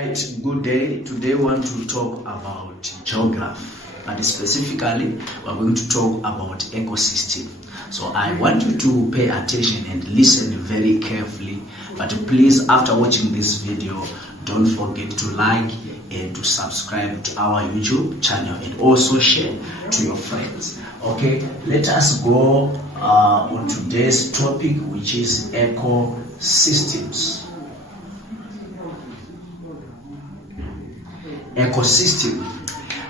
Right, good day. Today we want to talk about geography, but specifically we're going to talk about ecosystem. So I want you to pay attention and listen very carefully, but please, after watching this video, don't forget to like and to subscribe to our YouTube channel and also share to your friends. Okay, let us go on today's topic, which is ecosystems. Ecosystem.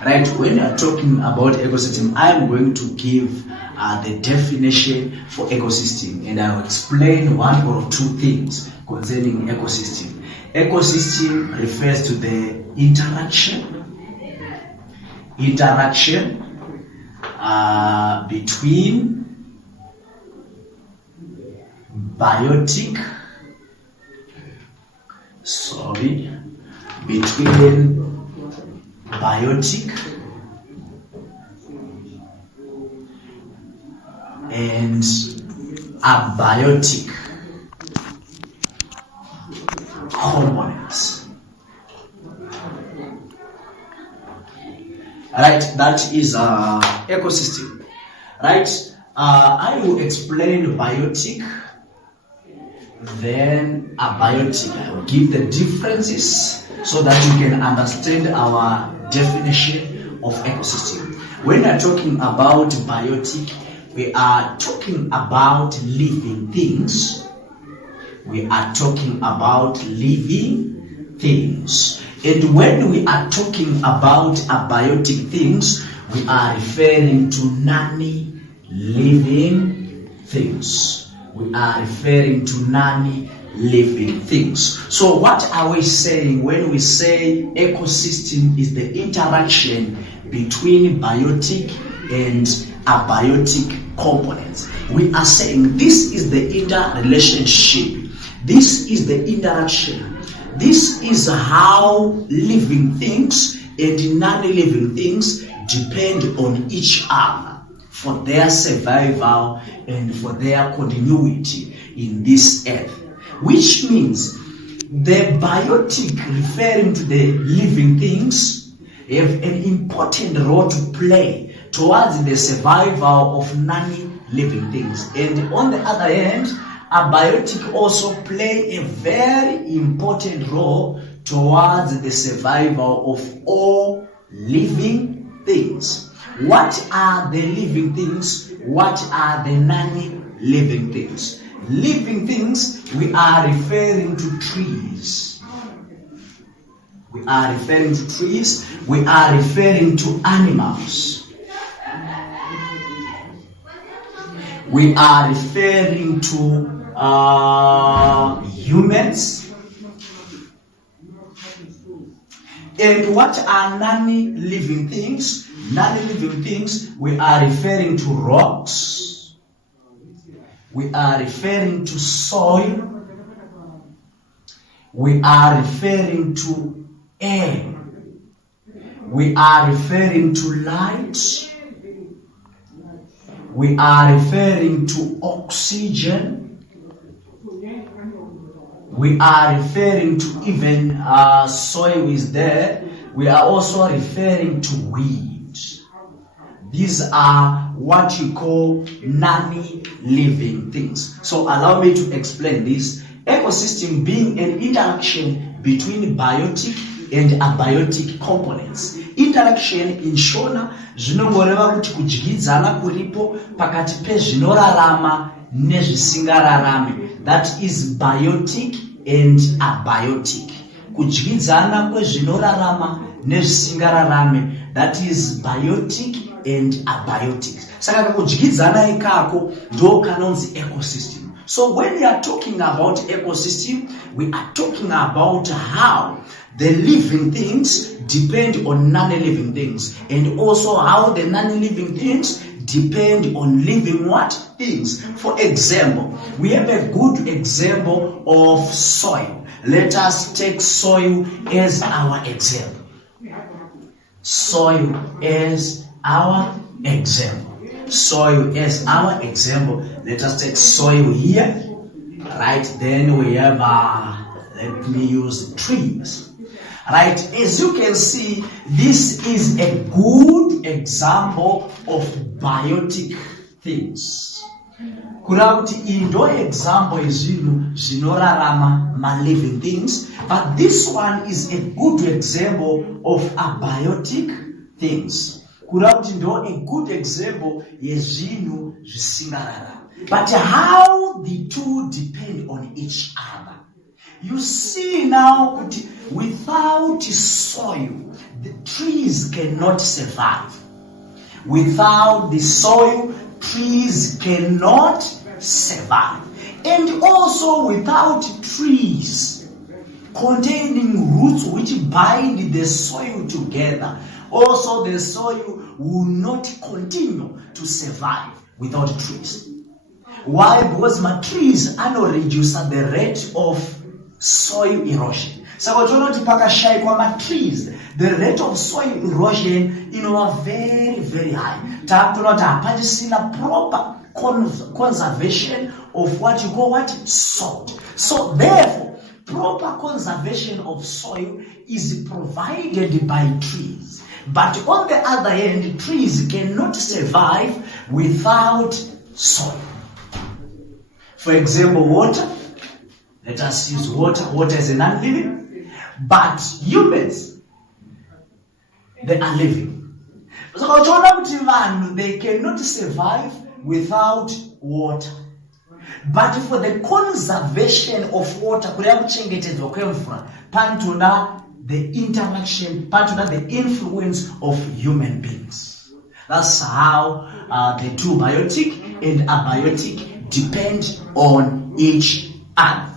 Right, when you are talking about ecosystem, I am going to give the definition for ecosystem, and I will explain one or two things concerning ecosystem. Ecosystem refers to the interaction between biotic and abiotic components. Right, that is ecosystem. Right, I will explain biotic, then abiotic. I will give the differences so that you can understand our definition of ecosystem. When we are talking about biotic, we are talking about living things. We are talking about living things. And when we are talking about abiotic things, we are referring to non-living things. We are referring to non-living things. So what are we saying when we say ecosystem is the interaction between biotic and abiotic components? We are saying this is the interrelationship. This is the interaction. This is how living things and non-living things depend on each other for their survival and for their continuity in this earth. Which means the biotic, referring to the living things, have an important role to play towards the survival of non-living things. And on the other hand, abiotic also play a very important role towards the survival of all living things. What are the living things? What are the non-living things? Living things, we are referring to trees. We are referring to trees. We are referring to animals. We are referring to humans. And what are non-living things? Non-living things, we are referring to rocks. We are referring to soil. We are referring to air. We are referring to light. We are referring to oxygen. We are referring to even soil is there. We are also referring to weeds. These are what you call non-living things. So allow me to explain this. Ecosystem being an interaction between biotic and abiotic components. Interaction in Shona zvinongoreva kuti kudyidzana kuripo pakati pezvinorarama nezvisingararame. That is biotic and abiotic. Kudyidzana kwezvinorarama nezvisingararame. That is biotic and abiotic. Saka kudyidzana ikako ndo kanonzi ecosystem. So when we are talking about ecosystem, we are talking about how the living things depend on non-living things, and also how the non-living things depend on living what? Things. For example, we have a good example of soil. Let us take soil as our example. Soil as our example. Soil as our example. Let us take soil here. Right, then we have let me use trees. Right? As you can see, this is a good example of biotic things. Kurauti indo example yezvinhu zvinorarama ma-living things, but this one is a good example of abiotic things. Kurauti ndo a good example yezvinhu zvisingararama. But how the two depend on each other. You see now, without soil, the trees cannot survive. Without the soil, trees cannot survive. And also without trees containing roots which bind the soil together, also the soil will not continue to survive without trees. Why? Because my trees reduce the rate of soil erosion. So what my trees, the rate of soil erosion are very, very high. A proper conservation of what you call salt. So therefore, proper conservation of soil is provided by trees. But on the other hand, trees cannot survive without soil. For example, water. Let us use water. Water is a non-living. But humans, they are living. So they cannot survive without water. But for the conservation of water, the interaction, the influence of human beings. That's how the two biotic and abiotic depend on each other.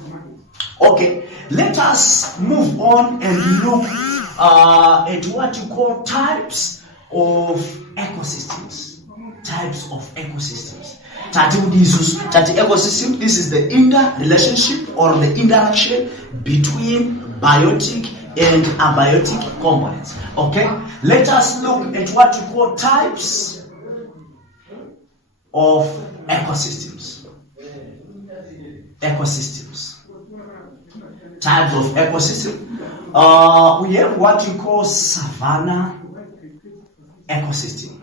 Okay, let us move on and look at what you call types of ecosystems. Types of ecosystems. Ecosystem, this is the interrelationship or the interaction between biotic and abiotic components. Okay, let us look at what you call types of ecosystems. Ecosystems. Types of ecosystem. We have what you call savanna ecosystem.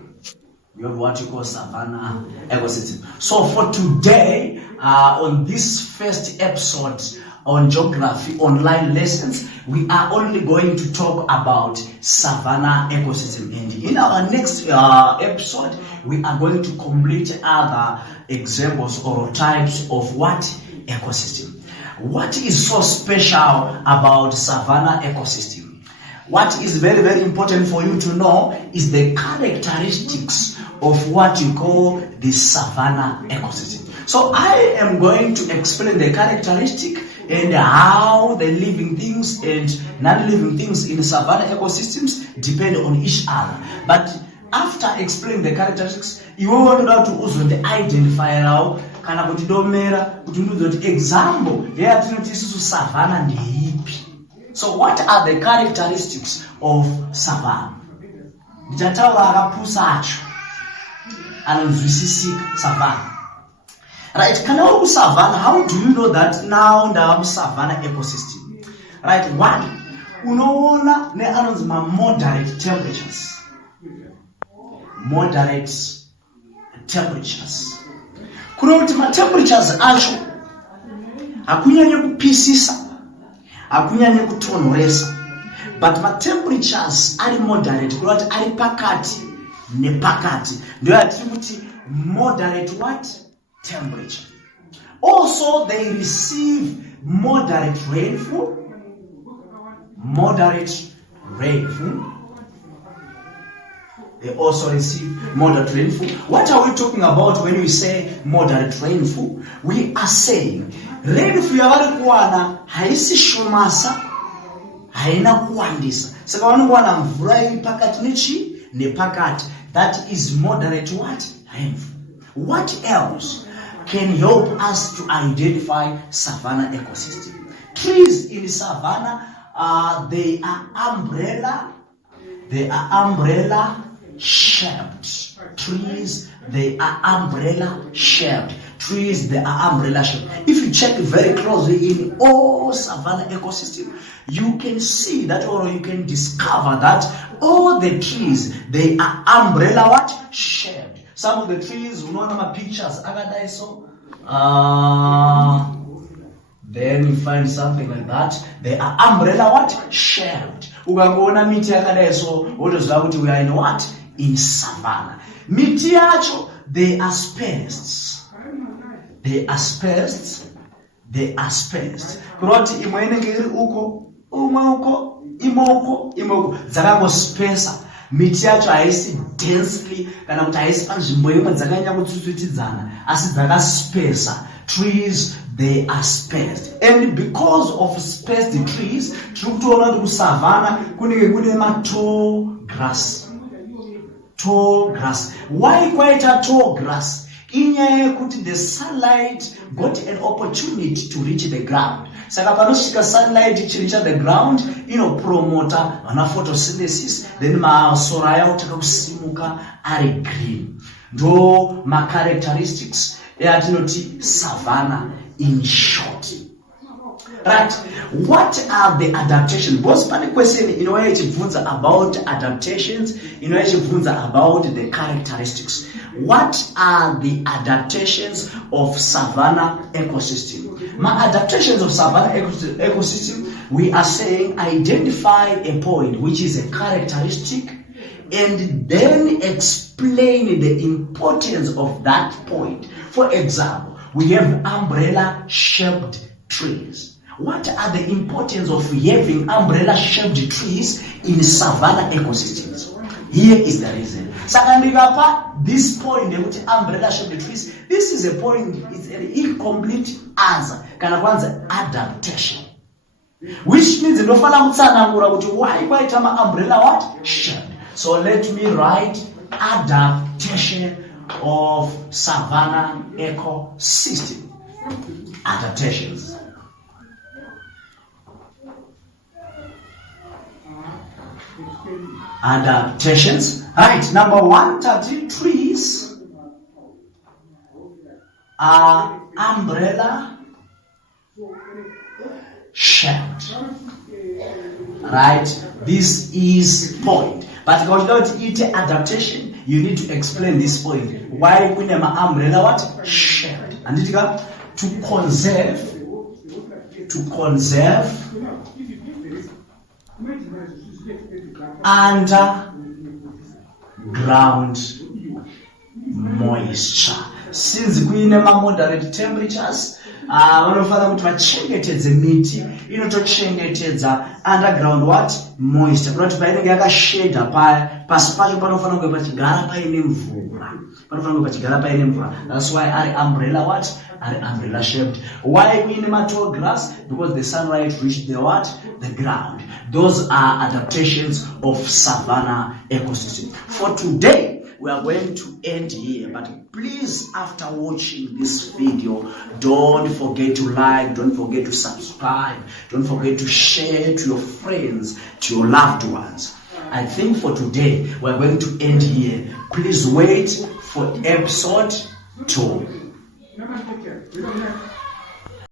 We have what you call savanna ecosystem. So for today, on this first episode on geography online lessons, we are only going to talk about savanna ecosystem. And in our next episode, we are going to complete other examples or types of what ecosystem. What is so special about savanna ecosystem? What is very, very important for you to know is the characteristics of what you call the savanna ecosystem. So I am going to explain the characteristic and how the living things and non-living things in savanna ecosystems depend on each other. But after explaining the characteristics, you want to also identify now kana kuti domera kuti ndudzi example yatinotisisu savanna ndeipi. So what are the characteristics of savanna? Ndichataura akapusa acho anonzwisisika savanna. Right, kana uri savanna, how do you know that now ndava savanna ecosystem? Right, one, unoona neanonzi moderate temperatures. Moderate temperatures. Kunoti temperatures acho hakunyanye kupisisa, hakunyanye kutonhoresa, but temperatures ari moderate, kunoti ari pakati nepakati. Ndio yatiri kuti moderate what? Temperature. Also they receive moderate rainfall. Moderate rainfall. They also receive moderate rainfall. What are we talking about when we say moderate rainfall? We are saying rainfall yavari kuwana haisi shumasa, haina kuwandisa. Saka vanokuwana mvura iri pakati nechi nepakati. That is moderate what? Rainfall. What else can help us to identify savanna ecosystem? Trees in savanna, they are umbrella shaped. Trees, they are umbrella shaped. trees, they are umbrella shaped. If you check very closely in all savanna ecosystem, you can see that, or you can discover that all the trees, they are umbrella what? Shaped. Some of the trees, unaona pictures akadai so. Then you find something like that. They are umbrella what? Shaped. Ukangoona miti yakadai so, wotoziva kuti we are in what? In savanna. Miti yacho, they are spaced. They are spaced. They are spaced. Kuroti imwe inenge iri uko, umwe uko, imoko, dzakangospacer. Miti yacho haisi densely kana kuti haisi panzvimbo imwe dzakanyanya kutsutsutidzana, asi dzakaspacer. Trees, they are spaced. And because of spaced trees, tiri kutoona kuti kusavanna kunenge kune tall grass. Tall grass. Why quite a tall grass? Inyaya yekuti the sunlight got an opportunity to reach the ground. Saka panosvika sunlight ichireach the ground, inopromota vana photosynthesis, then masora aya kutanga kusimuka ari green. Ndo characteristics yatinoti savanna in short. Right, what are the adaptations? Because pane question inoya ichibvunza about adaptations, inoya ichibvunza about the characteristics. What are the adaptations of savanna ecosystem? My adaptations of savanna ecosystem, we are saying identify a point which is a characteristic and then explain the importance of that point. For example, we have umbrella-shaped trees. What are the importance of having umbrella-shaped trees in savanna ecosystems? Here is the reason. Sakandikapa, this point, umbrella-shaped trees, this is a point, it's an incomplete answer. Kana kwanza adaptation. Which means ndofana kutsanangura kuti why quite umbrella what? Shaped. So let me write adaptation of savanna ecosystem. Adaptations. Adaptations. Right, number 1, 30 trees are umbrella shaped. Right, this is point. But if you don't eat adaptation, you need to explain this point. Why we name umbrella what? Shaped. And it got to conserve underground moisture. Since we have moderate temperatures, vanofana kuti vachengetedze miti inotochengetedza underground what? Moisture. Kunoti painenge yakasheda paya, pasi pacho panofana kunge pachigara paine mvura. That's why ari umbrella what? Are umbrella shaped. Why we in tall grass? Because the sunlight reached the what? The ground. Those are adaptations of savanna ecosystem. For today, we are going to end here, but please, after watching this video, don't forget to like, don't forget to subscribe, don't forget to share to your friends, to your loved ones. I think for today, we are going to end here. Please wait for episode 2.